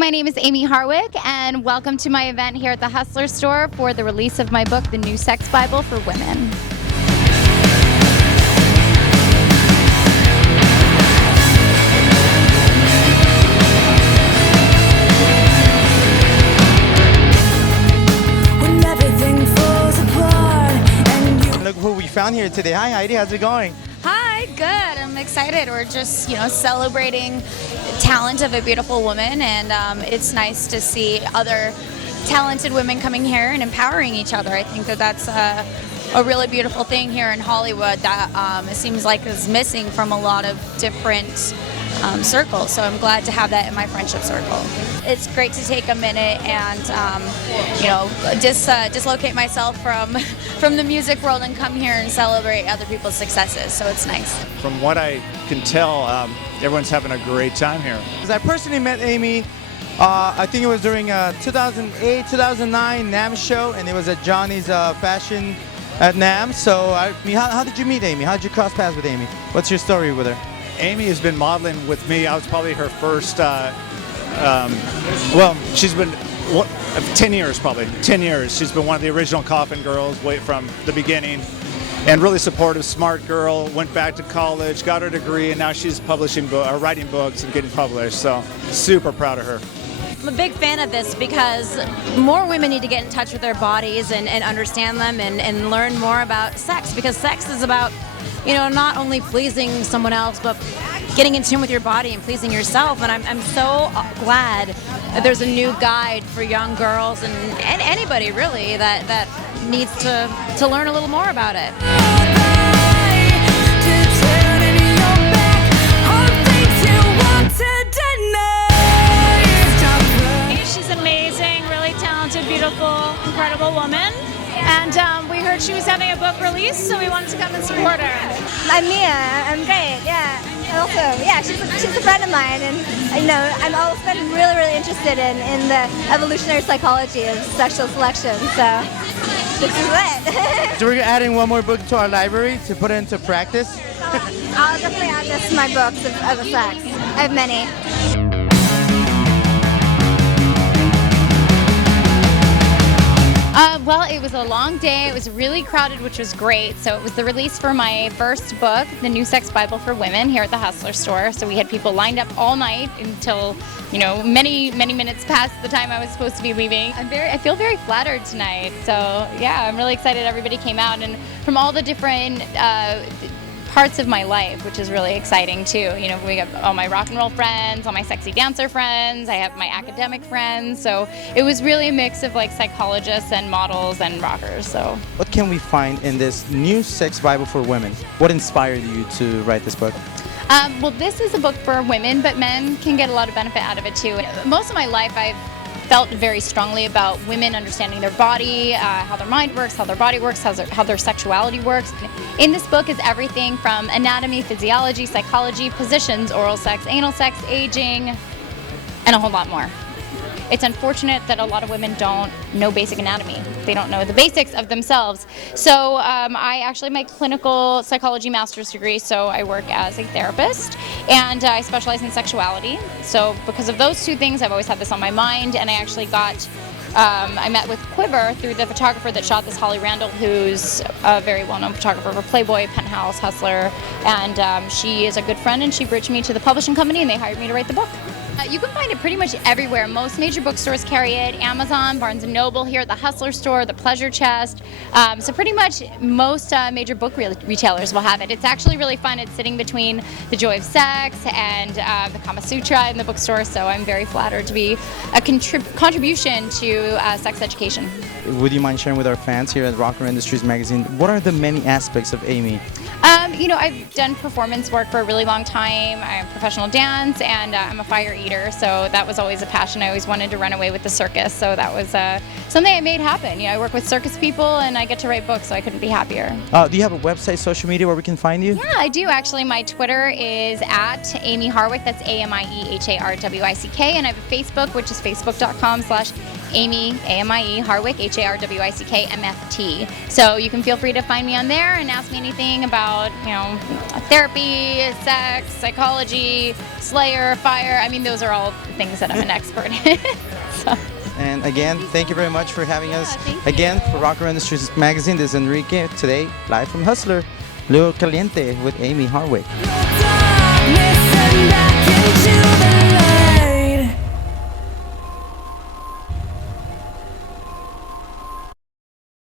My name is Amie Harwick, and welcome to my event here at the Hustler Store for the release of my book, The New Sex Bible for Women. Look who we found here today. Hi Heidi, how's it going? Hi, good. I'm excited. We're just, celebrating the talent of a beautiful woman, and it's nice to see other talented women coming here and empowering each other. I think that that's a really beautiful thing here in Hollywood that it seems like is missing from a lot of different circles. So I'm glad to have that in my friendship circle. It's great to take a minute and dislocate myself from the music world and come here and celebrate other people's successes. So it's nice. From what I can tell, everyone's having a great time here. I personally met Amie, I think it was during 2008, 2009 NAMM show, and it was at Johnny's fashion at NAMM. So how did you meet Amie? How did you cross paths with Amie? What's your story with her? Amie has been modeling with me. I was probably her first, she's been 10 years probably. 10 years. She's been one of the original Coffin girls from the beginning, and really supportive, smart girl. Went back to college, got her degree, and now she's writing books and getting published. So super proud of her. I'm a big fan of this because more women need to get in touch with their bodies and understand them and learn more about sex, because sex is about, not only pleasing someone else, but getting in tune with your body and pleasing yourself. And I'm so glad that there's a new guide for young girls and anybody really that needs to learn a little more about it. She's amazing, really talented, beautiful, incredible woman. And we heard she was having a book release, so we wanted to come and support her. I'm Mia. I'm great. Yeah. She's a friend of mine, and I'm always been really interested in the evolutionary psychology of sexual selection. So this is it. So we're adding one more book to our library to put it into practice. I'll definitely add this to my books of sex. I have many. Well, it was a long day. It was really crowded, which was great. So it was the release for my first book, The New Sex Bible for Women, here at the Hustler Store. So we had people lined up all night until, many minutes past the time I was supposed to be leaving. I feel very flattered tonight. So yeah, I'm really excited everybody came out, and from all the different parts of my life, which is really exciting too. We got all my rock and roll friends, all my sexy dancer friends, I have my academic friends, so it was really a mix of like psychologists and models and rockers. So What can we find in this New Sex Bible for Women? What inspired you to write this book? Well, this is a book for women, but men can get a lot of benefit out of it too. Most of my life I've felt very strongly about women understanding their body, how their mind works, how their body works, how their sexuality works. In this book is everything from anatomy, physiology, psychology, positions, oral sex, anal sex, aging, and a whole lot more. It's unfortunate that a lot of women don't know basic anatomy. They don't know the basics of themselves. So I actually have my clinical psychology master's degree, so I work as a therapist, and I specialize in sexuality. So because of those two things, I've always had this on my mind, and I actually I met with Quiver through the photographer that shot this, Holly Randall, who's a very well-known photographer for Playboy, Penthouse, Hustler, and she is a good friend, and she bridged me to the publishing company, and they hired me to write the book. You can find it pretty much everywhere. Most major bookstores carry it. Amazon, Barnes & Noble, here at the Hustler Store, the Pleasure Chest. So pretty much most major book retailers will have it. It's actually really fun. It's sitting between The Joy of Sex and the Kama Sutra in the bookstore, so I'm very flattered to be a contribution to sex education. Would you mind sharing with our fans here at Rocker Industries Magazine, what are the many aspects of Amie? I've done performance work for a really long time. I'm professional dance, and I'm a fire eater, so that was always a passion. I always wanted to run away with the circus, so that was something I made happen. I work with circus people, and I get to write books, so I couldn't be happier. Do you have a website, social media where we can find you? Yeah, I do actually. My Twitter is at Amie Harwick. That's AMIEHARWICK, and I have a Facebook, which is facebook.com/AmieHarwick. Amie, A-M-I-E, Harwick, Harwick, MFT. So you can feel free to find me on there and ask me anything about, therapy, sex, psychology, Slayer, fire. I mean, those are all things that I'm an expert in. So. And again, thank you very much for having us. thank Again, for Rocker Industries Magazine, this is Enrique, today live from Hustler, Luego Caliente with Amie Harwick.